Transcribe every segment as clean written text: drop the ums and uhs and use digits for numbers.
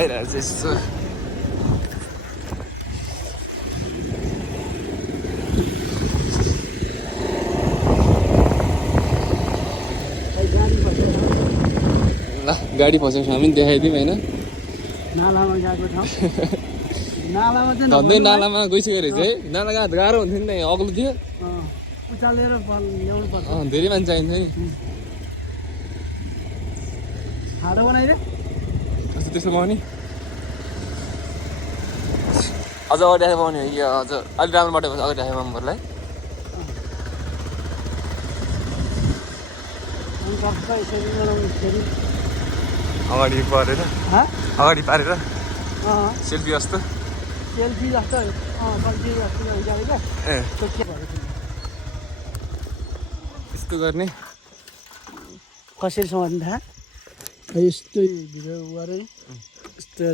आइरहेको छ यस्तो ल गाडी फसेको ठाउँ पनि देखाइदिउँ होइन नालामा गएको ठाउँ नालामा चाहिँ धन्दै नालामा गइसक्यो रहेछ है नाला गाह्रो हुन्थ्यो नि त यहाँ अग्लो थियो उचालेर ल्याउनु पर्छ धेरै मान्छे चाहिन्छ नि खाडो बनाइदियो कस्तो त्यसो पाउने अझ अगाडि आएर पाउने हो कि अझ अलिक राम्रो बाटो अगाडि आएर पाउनुपर्ला है अगाडि पारेर अगाडि पारेर सेल्फी जस्तो सेल्फी जस्तो ए यस्तो गर्ने कसरी समात्नु थाहा यस्तै भिडियो गरेँ यस्तो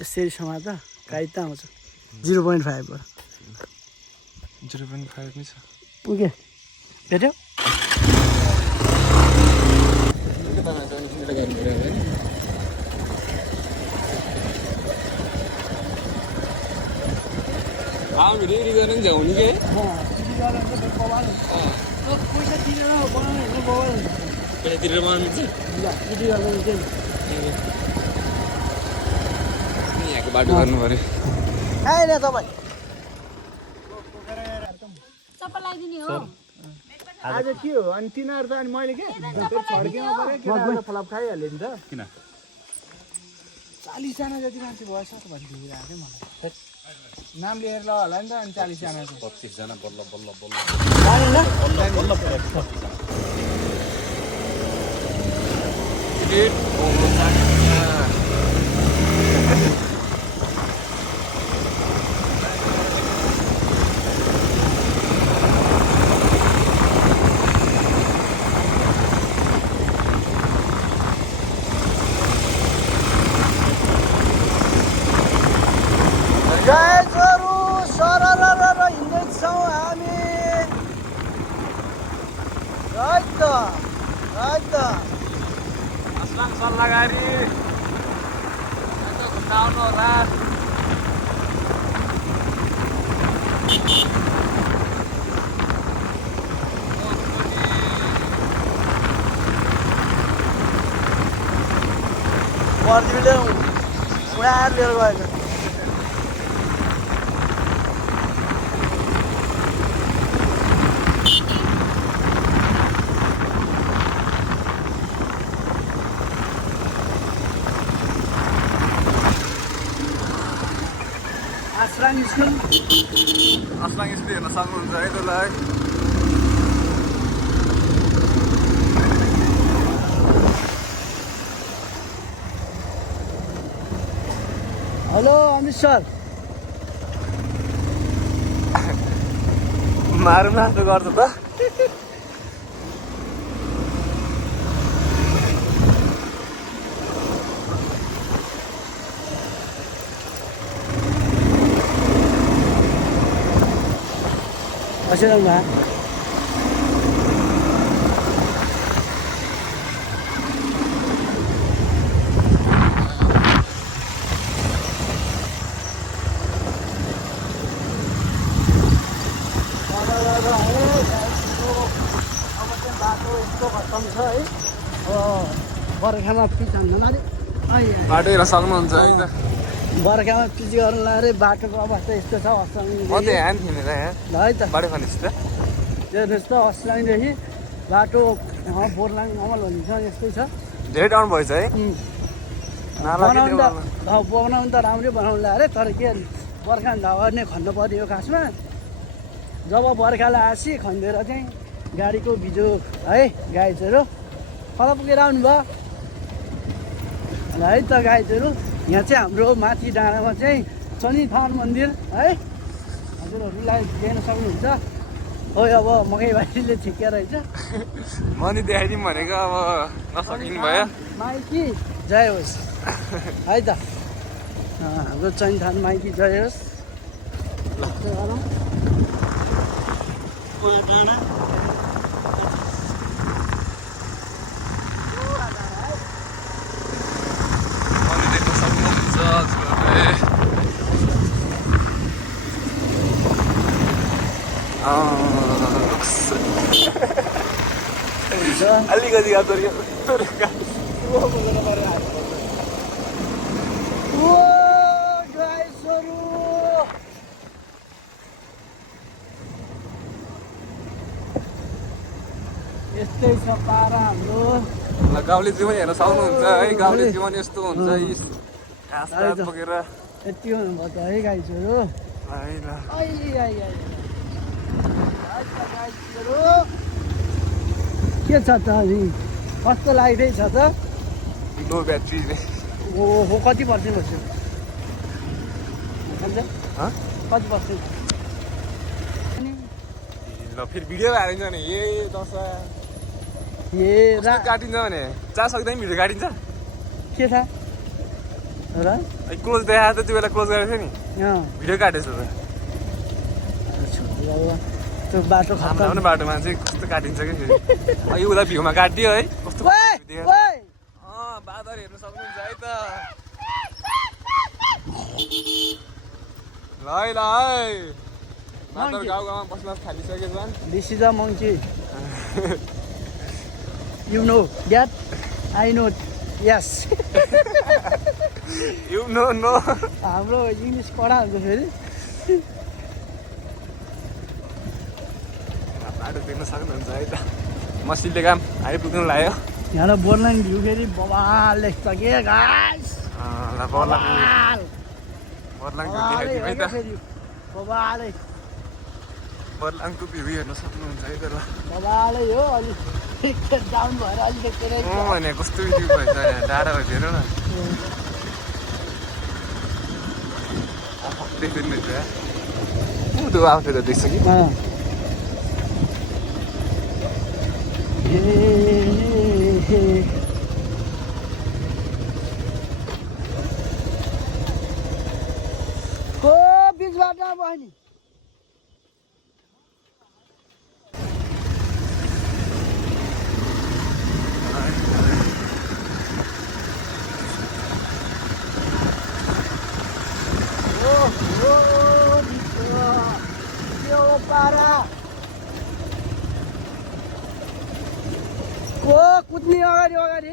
यसरी समात काहीँ त आउँछ 0.5 बाट 0.5 नै छ पुग्यो भेट्यो भिडियो एडिट गर्ने पनि हुने के पैसा तिरेर बनाउने बबाल पैसा तिरेर बनाउनु चाहिँ यहाँको बाटो गर्नु पऱ्यो आएन तपाईँ आज के हो अनि तिनीहरू त अनि मैले के फर्किनु पऱ्यो फलाप खाइहाल्यो नि त किन 40 जना जति मान्छे भएछ त भन्ने दिइरहेको थियो मलाई नाम लिएर ल होला नि त अनि 40 जना 25 जना बल्ल बल्ल बल्ल सल्लाहकारी घुम्न रात पर्दिले उडाएर लिएर गएको Aslang school हेर्न सक्नुहुन्छ है त्यसलाई हेलो अमित सर मारौँ न जस्तो गर्छ त कसरी आउनु भयो बाटो यस्तो खत्तम छ है बर्खामा पिच हान्दैन अरे बाटो हेर्न सक्नुहुन्छ है त बर्खामा पिच गर्नु लाग्यो बाटोको अवस्था यस्तो छ अस्लाङदेखि यहाँ थिएन यहाँ है त बाटो खनिस् त हेर्नुहोस् त अस्लाङदेखि बाटो बोर्लाङ अमल हुन्छ यस्तै छ धेरै डाउन भएछ है बनाउनु त राम्रै बनाउनु अरे तर के बर्खा हावा नै खन्नु पर्यो यो खासमा जब बर्खाले आसी खनिदिएर चाहिँ गाडीको बिजो है गाइजहरू कता पुगेर आउनुभयो है त गाइजहरू यहाँ चाहिँ हाम्रो माथि डाँडामा चाहिँ शनि थान मन्दिर है हजुरहरूलाई देख्न सक्नुहुन्छ हो अब मकै बारीले ठिक्या रहेछ मनी देखाइदिउँ भनेको अब नसकिनु भयो माइकी जय होस् है त हाम्रो शनि थान माइकी जय होस् डाँडा मनी देख्न सक्नुहुन्छ अलिकति यस्तै छ पारा हाम्रो गाउँले जीवन हेर्न सक्नुहुन्छ है गाउँले जीवन यस्तो हुन्छ घाँस बोकेर यति हुनुभयो त है गाइसहरू के छ त अनि कस्तो लागिरहेछ त लो ब्याट्री ओहो कति पर्सेन्ट बस्यो कति पर्सेन्ट ल फेरि भिडियो हालिन्छ भने ए दशा काटिन्छ भने चार सक्दैन भिडियो काटिन्छ के थाहा र क्लोज देखाएको त त्यो बेला क्लोज गरेको थियो नि भिडियो काटेछ त त्यो बाटो खत्तम बाटोमा चाहिँ कस्तो काटिन्छ कि फेरि यो उता भ्यूमा काटिदियो है कस्तो बादर हेर्नु सक्नुहुन्छ है त ल है बादर गाउँमा बस्न थालिसक्यो झन् this is a monkey you know that I know yes you know no हाम्रो इङ्ग्लिस पढा हुन्छ फेरि बाटो देख्न सक्नुहुन्छ है त मसिले काम आइपुग्नु लाग्यो यहाँ बोर्लाङ भ्यू फेरि बवाल देख्छ के गाइस बवालै बर्लाङको भ्यू हेर्न सक्नुहुन्छ है त ल बवालै हो अलिक डाउन भएर अलिक भने कस्तो भ्यू भएछ डाँडा हेरौँ न देख्दैछ उँधो आउँथ्यो त देख्छ कि को बिचबाट बहिनी पारा को कुद्ने अगाडि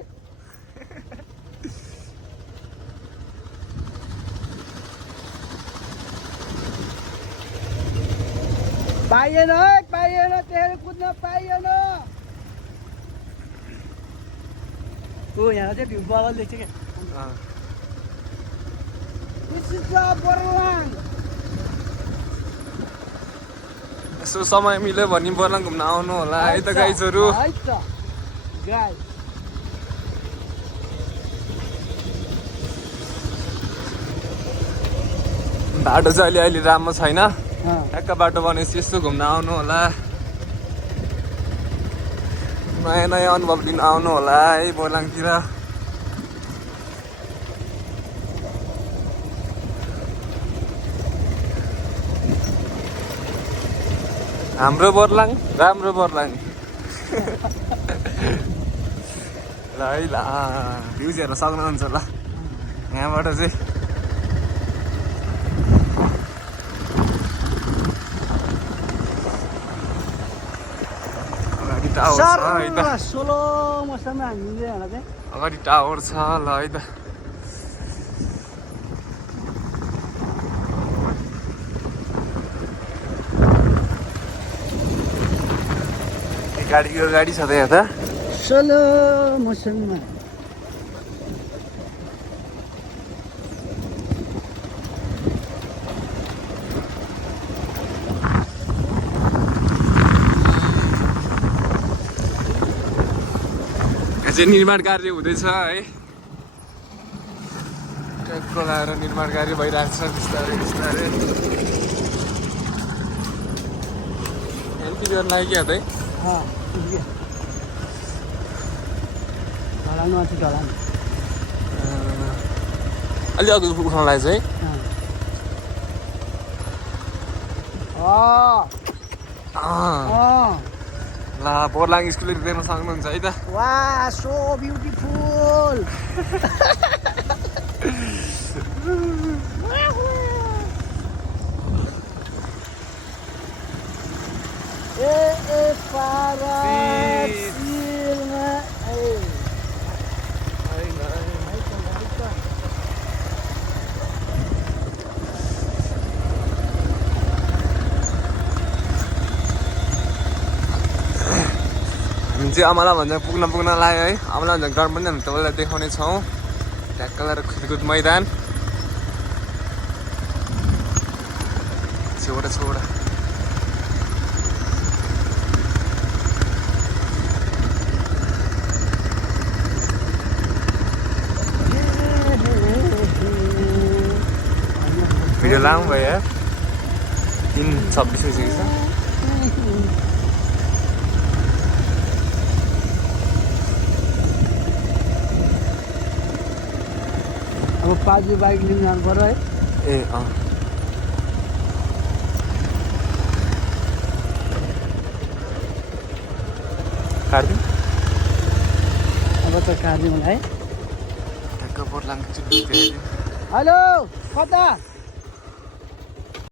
पाइएन त्यसरी कुद्न पाइएन ओ यहाँ चाहिँ भ्यू बगल देख्छ क्या बोर्लाङ यसो समय मिल्यो भने बोर्लाङ घुम्न आउनु होला है त गाइजहरू बाटो चाहिँ अहिले राम्रो छैन ठ्याक्क बाटो बनेपछि यस्तो घुम्न आउनु होला नयाँ नयाँ अनुभव लिन आउनु होला है बोर्लाङतिर हाम्रो बोर्लाङ राम्रो बोर्लाङ ल है ल भ्युज हेर्न सक्नुहुन्छ ल यहाँबाट चाहिँ अगाडि टावर छ है त सोलो मोसनमा हामीले यहाँ चाहिँ अगाडि टावर छ ल है त गाडीको गाडी छ त यहाँ त सोलो मोसनमा चाहिँ निर्माण कार्य हुँदैछ है ट्र्याकको लगाएर निर्माण कार्य भइरहेको छ बिस्तारै बिस्तारै एन्ट्री गर्न लाग्यो क्या त अलि अघि उठाउन लागेको छ है ल बोर्लाङ स्कुल देख्न सक्नुहुन्छ है त वा सो ब्युटिफुल ए पारा चाहिँ अमला भन्छ पुग्न लाग्यो है। अमला भन्छ ग्राउन्ड पनि हामी तपाईँलाई देखाउने छौँ। ट्याक्क लगाएर खेलकुद मैदान छेउडा भिडियो लामो भयो यार 3:26 भइसकेको छ। अब पाजु बाइक लिन जानु पर्यो है। ए अँ काट्दिउँ अब त काट्दिउँ है। ट्याक्क बोर्ड लान्छ। हेलो कता